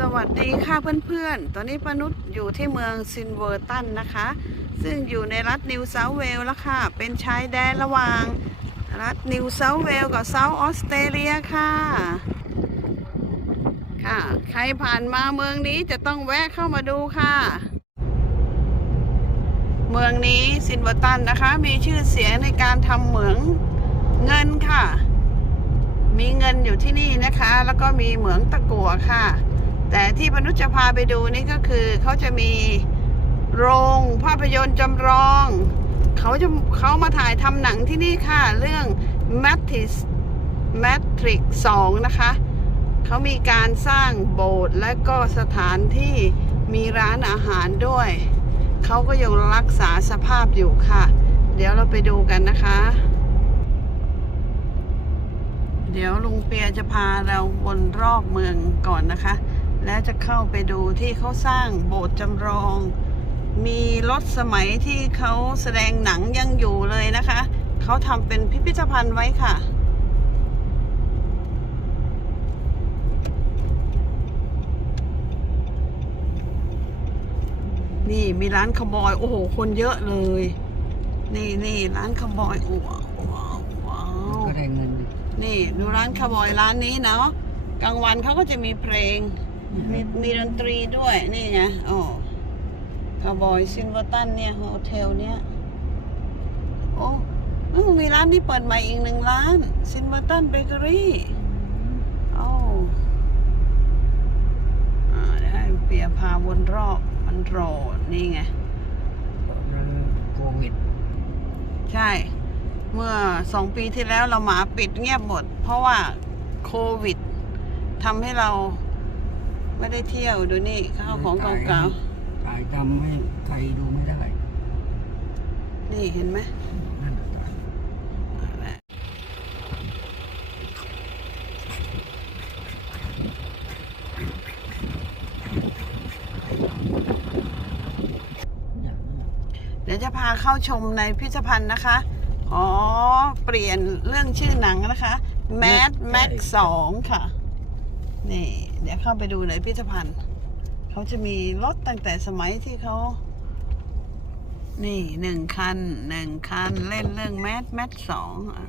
สวัสดีค่ะเพื่อนๆ ตอนนี้ปานุษอยู่ที่เมืองซินเวอร์ตันนะคะ ซึ่งอยู่ในรัฐนิวเซาท์เวลส์แล้วค่ะ เป็นชายแดนระหว่างรัฐนิวเซาท์เวลกับเซาออสเตรเลียค่ะ ค่ะ ใครผ่านมาเมืองนี้จะต้องแวะเข้ามาดูค่ะ เมืองนี้ซินเวอร์ตันนะคะ มีชื่อเสียงในการทำเหมืองเงินค่ะ มีเงินอยู่ที่นี่นะคะ แล้วก็มีเหมืองตะกั่วค่ะ แต่ที่พนุษย์จะพาไปดูนี่ก็คือเขาจะมีโรงภาพยนตร์จำลองเขาจะเขามาถ่ายทำหนังที่นี่ค่ะ เรื่อง Matrix Matrix 2 นะคะ เขามีการสร้างโบสถ์และก็สถานที่มีร้านอาหารด้วย เขาก็ยังรักษาสภาพอยู่ค่ะ เดี๋ยวเราไปดูกันนะคะ เดี๋ยวลุงเปียจะพาเราวนรอบเมืองก่อนนะคะ แล้วจะเข้าไปดูที่เขาสร้างโบสถ์จำลอง มีรถสมัยที่เขาแสดงหนังยังอยู่เลยนะคะ เขาทำเป็นพิพิธภัณฑ์ไว้ค่ะนี่มีร้านขาวบอย โอ้โห คนเยอะเลย นี่นี่ร้านขาวบอยว้าวว้าวว้าวก็ได้เงินดินี่ดูร้านคาวบอยร้านนี้เนาะกลางวันเขาก็จะมีเพลง มีมีดนตรีด้วยนี่ไงโอ้คาวบอยซินเวอร์ตันเนี่ยโฮเทลเนี่ยโอ้เอ้ยมีร้านนี้เปิดใหม่อีกหนึ่งร้านซินเวอร์ตันเบเกอรี่โอ้อ่าเดี๋ยวให้เปียพาวนรอบมันโรดนี่ไงแล้วโควิด ใช่ เมื่อสองปีที่แล้วเราหมาปิดเงียบหมด เพราะว่าโควิดทำให้เรา ไม่ได้เที่ยวดูนี่ข้าวของเก่าถ่ายทำให้ใครดูไม่ได้ๆนี่เห็นไหมนั่นน่ะเดี๋ยวจะพาเข้าชมในพิพิธภัณฑ์นะคะ อ๋อ เปลี่ยนเรื่องชื่อหนังนะคะ Mad Max 2ค่ะ นี่ เดี๋ยวเข้าไปดูในพิพิธภัณฑ์ เขาจะมีรถตั้งแต่สมัยที่เขา นี่หนึ่งคันหนึ่งคัน เล่นเรื่อง Mad Max 2อะ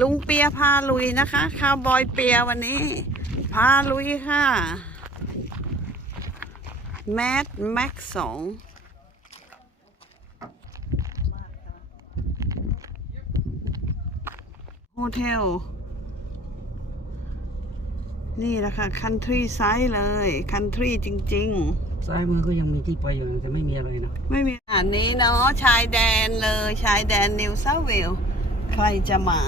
ลุงเปียพาลุยนะคะคาวบอยเปียวันนี้ พาลุยค่ะ แมดแม็กสองโฮ เทล นี่แหละค่ะ คันทรีไซส์เลย คันทรีจริงซ้ายมือก็ยังมีที่ไปอยู่แต่ไม่มีอะไรนะๆไม่มีอันนี้เนาะชายแดนเลย ชายแดนนิวเซาท์เวลส์ใครจะมา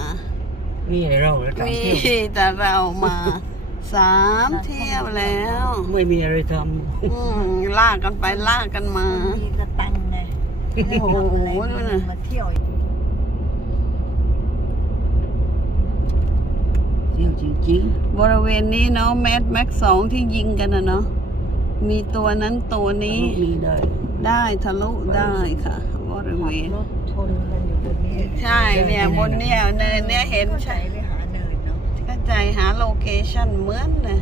มีอะไรเราแล้วตามมีเที่ยวแต่เรามา สามเที่ยวแล้ว ไม่มีอะไรทอืมลากกันไปลากกันมา มีกระตังไงโอ้โหอะไรดูนะมาเที่ยวำ เที่ยวจริงบริเวณนี้เนาะแมทแม็กสองที่ยิงกันนะเนาะมีตัวนั้นตัวๆนี้มีได้ได้ทะลุได้ค่ะบริเวณ รถชนกันอยู่บนนี้ใช่เนี่ยบนเนี่ยเนินเนี่ยเห็นเข้าใจใช่ไปหาเนินเนาะเข้าใจหาโลเคชั่นเหมือนเลย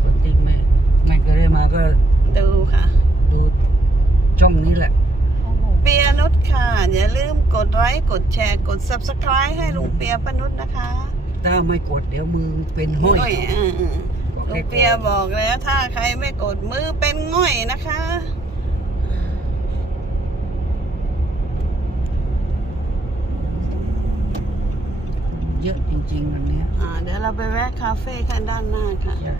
คนที่ไม่ไม่เคยได้มาก็ดูค่ะ ดูช่องนี้แหละ โอ้โห เปียนุช ค่ะ อย่าลืมกดไลค์กดแชร์กด subscribe ให้ลุงเปียปนุชนะคะถ้าไม่กดเดี๋ยวมือเป็นห้อยง่อยอืมอืมบอกลุให้งกเปียดบอกแล้วถ้าใครไม่กดมือเป็นง่อยนะคะ เยอะจริงๆอันเนี้ยอ่าเดี๋ยวเราไปแวะคาเฟ่ข้างด้านหน้าค่ะ ใช่